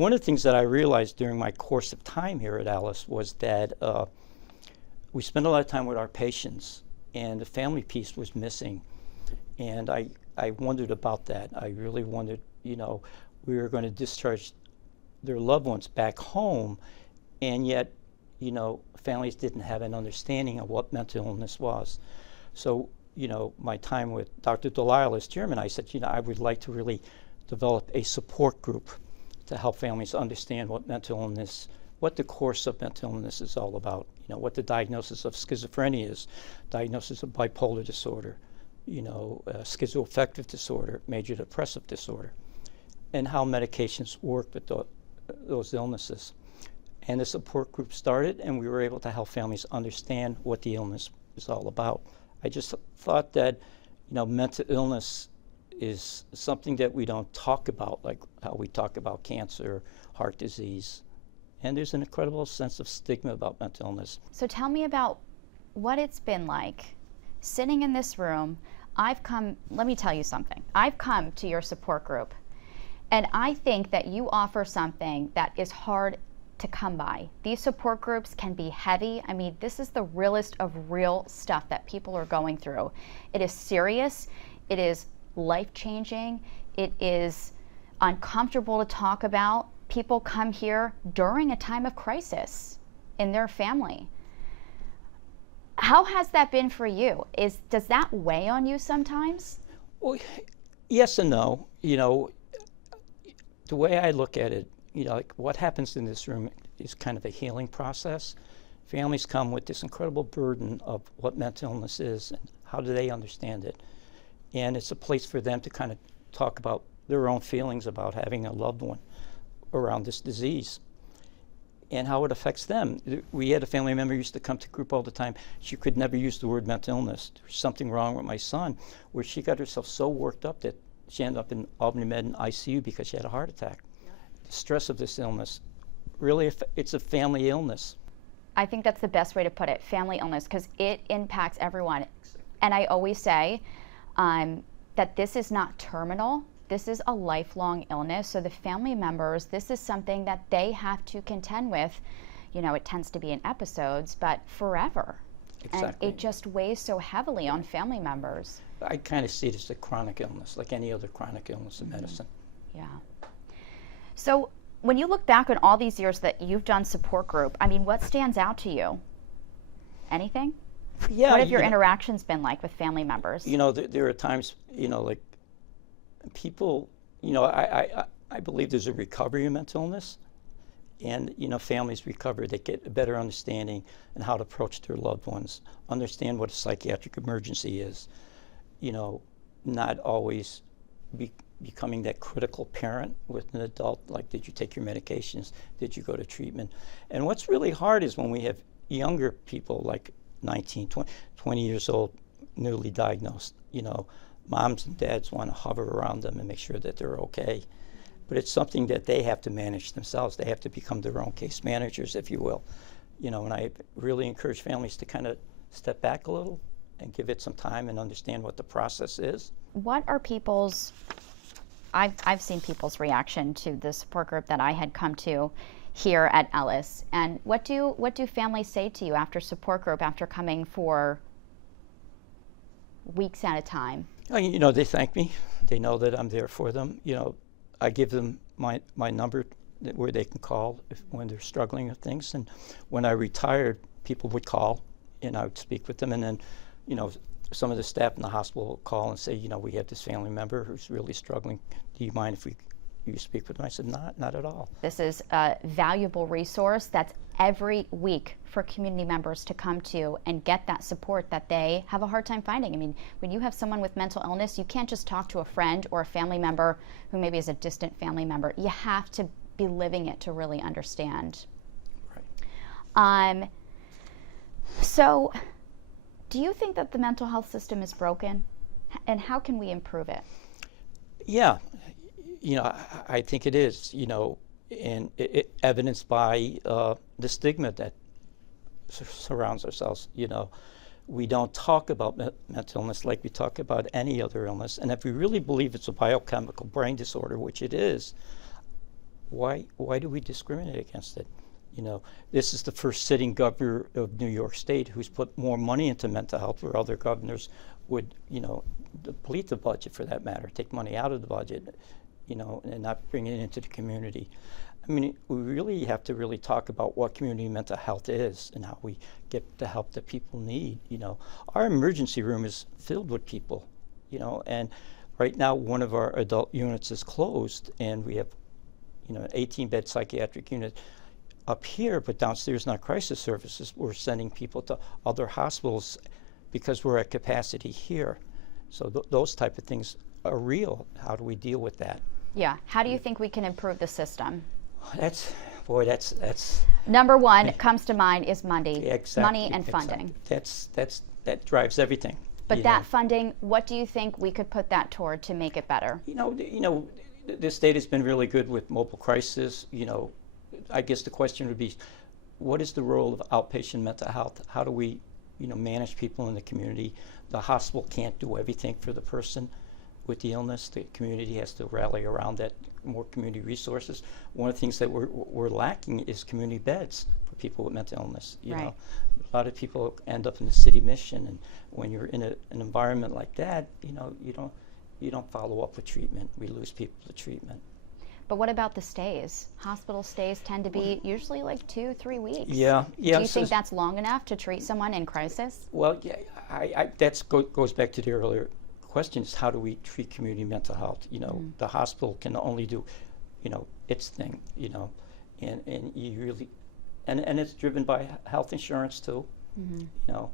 one of the things that I realized during my course of time here at Alice was that we spend a lot of time with our patients, and the family piece was missing. And I wondered about that. I really wondered, we were going to discharge their loved ones back home, and yet, families didn't have an understanding of what mental illness was. So, my time with Dr. Delisle as chairman, I said, I would like to really develop a support group to help families understand what mental illness, what the course of mental illness is all about, what the diagnosis of schizophrenia is, diagnosis of bipolar disorder, schizoaffective disorder, major depressive disorder, and how medications work with those illnesses. And the support group started, and we were able to help families understand what the illness is all about. I just thought that, mental illness is something that we don't talk about, like how we talk about cancer, heart disease. And there's an incredible sense of stigma about mental illness. So tell me about what it's been like sitting in this room. Let me tell you something. I've come to your support group, and I think that you offer something that is hard to come by. These support groups can be heavy. I mean, this is the realest of real stuff that people are going through. It is serious. It is life-changing. It is uncomfortable to talk about. People come here during a time of crisis in their family. How has that been for you? Does that weigh on you sometimes? Well, yes and no. The way I look at it, like what happens in this room is kind of a healing process. Families come with this incredible burden of what mental illness is and how do they understand it. And it's a place for them to kind of talk about their own feelings about having a loved one around this disease and how it affects them. We had a family member who used to come to group all the time. She could never use the word mental illness. There's something wrong with my son, where she got herself so worked up that she ended up in Albany Med in ICU because she had a heart attack. The stress of this illness, really, it's a family illness. I think that's the best way to put it, family illness, because it impacts everyone. And I always say that this is not terminal. This is a lifelong illness. So the family members, this is something that they have to contend with. It tends to be in episodes, but forever. Exactly. And it just weighs so heavily on family members. I kind of see it as a chronic illness, like any other chronic illness in medicine. Yeah. So when you look back on all these years that you've done support group, what stands out to you? Anything? Yeah. What have your interactions been like with family members? There are times, like people, I believe there's a recovery in mental illness, and families recover. They get a better understanding and how to approach their loved ones, understand what a psychiatric emergency is, not always becoming that critical parent with an adult, like, did you take your medications? Did you go to treatment? And what's really hard is when we have younger people, like 19, 20 years old, newly diagnosed, moms and dads want to hover around them and make sure that they're okay. But it's something that they have to manage themselves. They have to become their own case managers, if you will. And I really encourage families to kind of step back a little and give it some time and understand what the process is. What are I've seen people's reaction to the support group that I had come to here at Ellis. And what do families say to you after support group, after coming for weeks at a time? They thank me. They know that I'm there for them. I give them my number where they can call when they're struggling with things. And when I retired, people would call, and I would speak with them. And then, some of the staff in the hospital will call and say, we have this family member who's really struggling. Do you mind if you speak with them? I said, not at all. This is a valuable resource that's every week for community members to come to and get that support that they have a hard time finding. When you have someone with mental illness, you can't just talk to a friend or a family member who maybe is a distant family member. You have to be living it to really understand. Right. So, do you think that the mental health system is broken? And how can we improve it? Yeah, I think it is, and it evidenced by the stigma that surrounds ourselves. We don't talk about mental illness like we talk about any other illness. And if we really believe it's a biochemical brain disorder, which it is, why do we discriminate against it? You know, this is the first sitting governor of New York State who's put more money into mental health, where other governors would, you know, deplete the budget for that matter, take money out of the budget, you know, and not bring it into the community. I mean, we really have to really talk about what community mental health is and how we get the help that people need. You know, our emergency room is filled with people, you know, and right now one of our adult units is closed, and we have, you know, an 18-bed psychiatric unit up here, but downstairs in our crisis services, we're sending people to other hospitals because we're at capacity here. So those type of things are real. How do we deal with that? Yeah. How do you think we can improve the system? That's Number one comes to mind is money. Yeah, exactly, Money and funding. That drives everything. But that funding, what do you think we could put that toward to make it better? You know, the state has been really good with mobile crisis. You know, I guess the question would be, what is the role of outpatient mental health? How do we, you know, manage people in the community? The hospital can't do everything for the person with the illness. The community has to rally around that, more community resources. One of the things that we're lacking is community beds for people with mental illness. You know, a lot of people end up in the city mission, and when you're in an environment like that, you know, you don't follow up with treatment. We lose people to treatment. But what about the stays? Hospital stays tend to be usually like 2-3 weeks. Yeah. Do you think that's long enough to treat someone in crisis? Well, yeah, that goes back to the earlier questions. How do we treat community mental health? You know, the hospital can only do, you know, its thing, you know, and you really, and it's driven by health insurance too, you know.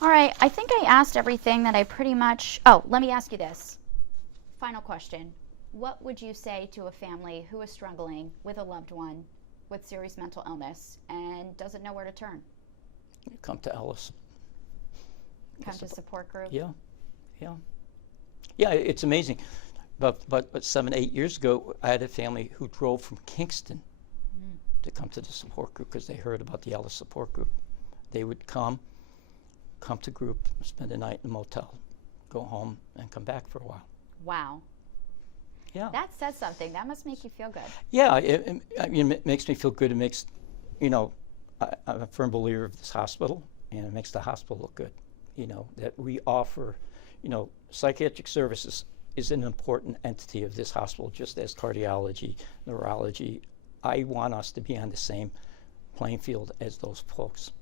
All right, I think I asked everything that I pretty much, oh, let me ask you this. Final question. What would you say to a family who is struggling with a loved one with serious mental illness and doesn't know where to turn? Come to Ellis. Come to support group? Yeah. It's amazing. But 7-8 years ago, I had a family who drove from Kingston to come to the support group because they heard about the Ellis support group. They would come to group, spend a night in a motel, go home, and come back for a while. Wow. Yeah. That says something. That must make you feel good. Yeah, it makes me feel good. It makes, you know, I'm a firm believer of this hospital, and it makes the hospital look good. You know, that we offer, you know, psychiatric services is an important entity of this hospital, just as cardiology, neurology. I want us to be on the same playing field as those folks.